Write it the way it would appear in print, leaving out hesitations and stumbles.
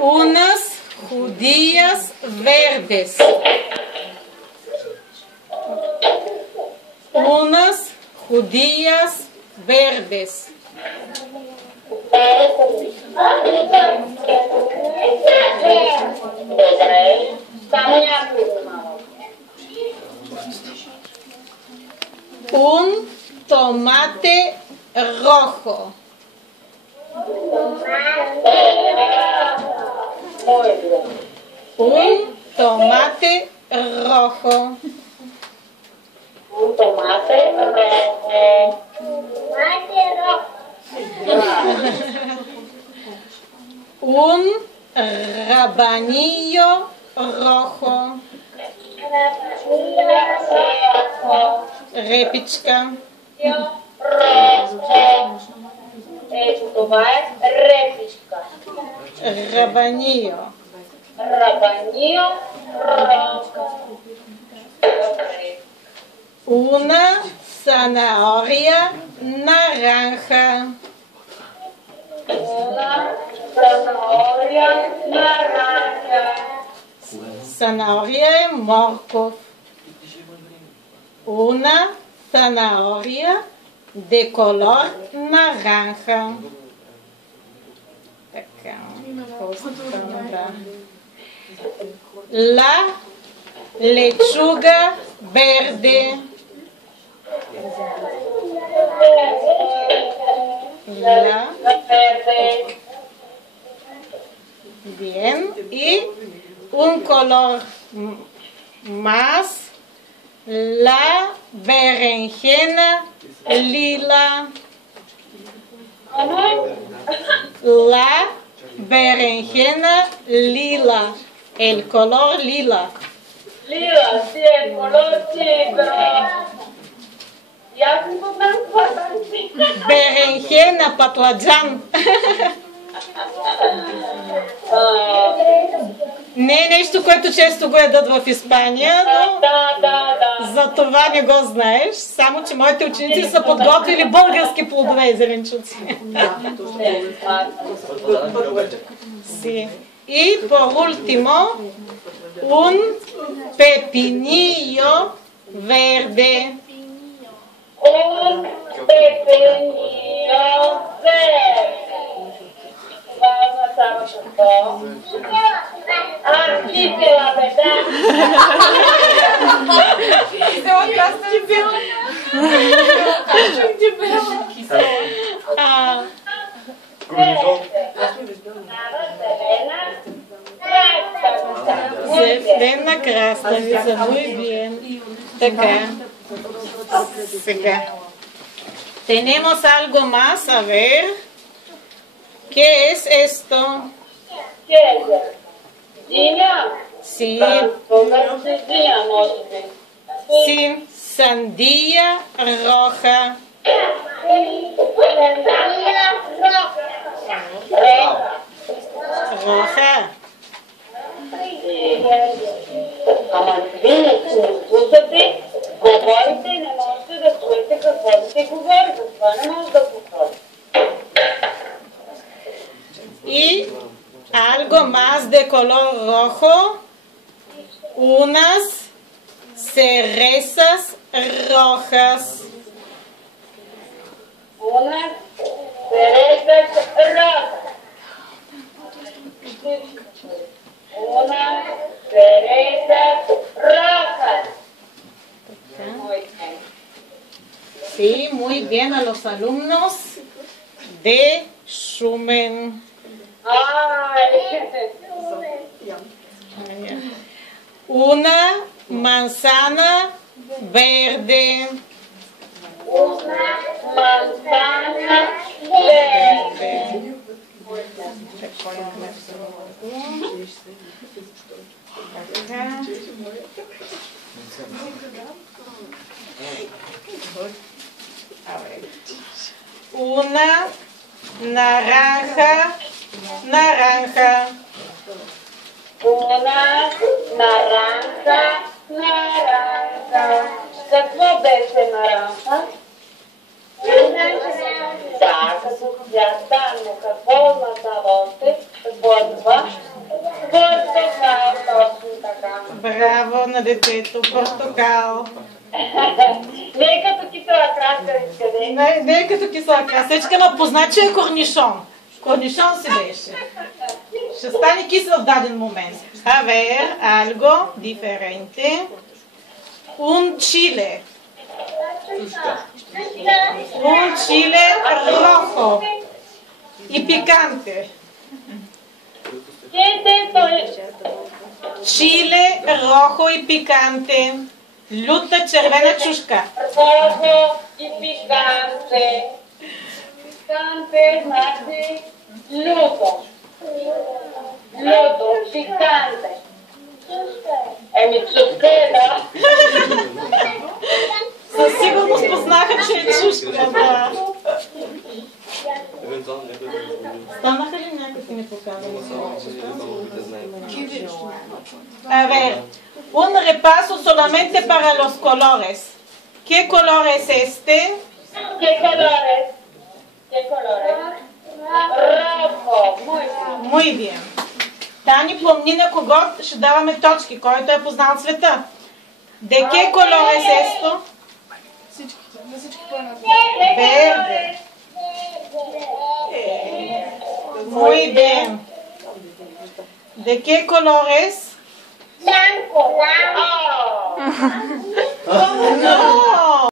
Unas judías verdes. Unas judías verdes. Un tomate rojo. Un tomate rojo. Un tomate rojo. Un rabanillo rojo. Репичка. Това е репичка. Рабанио. Рабанио. Una zanahoria naranja. Una zanahoria naranja. Zanahoria е морков. Una zanahoria de color naranja. Така. Да. La lechuga verde. La. Bien. Y un color más. La berenjena lila. La berenjena lila. El color lila. Lila, sí, el color negro. Я го знам това. Berenjena, патладжан. Не е нещо, което често го ядат в Испания, но за това не го знаеш. Само, че моите ученици са подготвили български плодове и зеленчуци. Sí. Y por último, un pepinillo verde. Un pepinillo verde. Vamos a aquí te va, ¿verdad? Зелена краставица, muy bien. Така. Сега. Tenemos algo más, a ver. ¿Qué es esto? ¿Qué es? ¿Dinia? Sí. Dinia, може би. Sí, sandía roja. Roja. Ама вие не слушате, говорите и не можете да чуете какво да се говори, затова не може да говорите. Y algo más de color rojo, unas cerezas rojas. Unas cerezas rojas. Unas cerezas rojas. Muy bien. Sí, muy bien a los alumnos de Schumann. Una manzana verde. Una manzana verde. Una naranja. Naranja. Una naranja. Naranja. Какво беше наранха? Да, като цвят, да, но какво означава още? Какво е това? Браво на детето. Портокал. Не е като кисела краставичка, не? Не е като кисела краставичка, но позна, че е корнишон. Корнишон си беше. Ще стане кисел в даден момент. A ver, algo diferente. Un chile. Un chile rojo y picante. ¿Qué es esto? Chile rojo y picante. Люта червена чушка. Rojo y picante. Picante значи люто. Люто, picante. Еми чушка е, да. Със сигурност познаха, че е чушка, да. Станаха ли някакви непоказани? A ver, un repaso solamente para los colores. ¿Qué color es este? ¿Qué colores? ¿Qué colores? Rojo. Muy bien. Тани, помни на кого ще даваме точки, който е познал цвета. ¿De qué color es esto? Verde. Muy bien. ¿De qué color es? Blanco. No.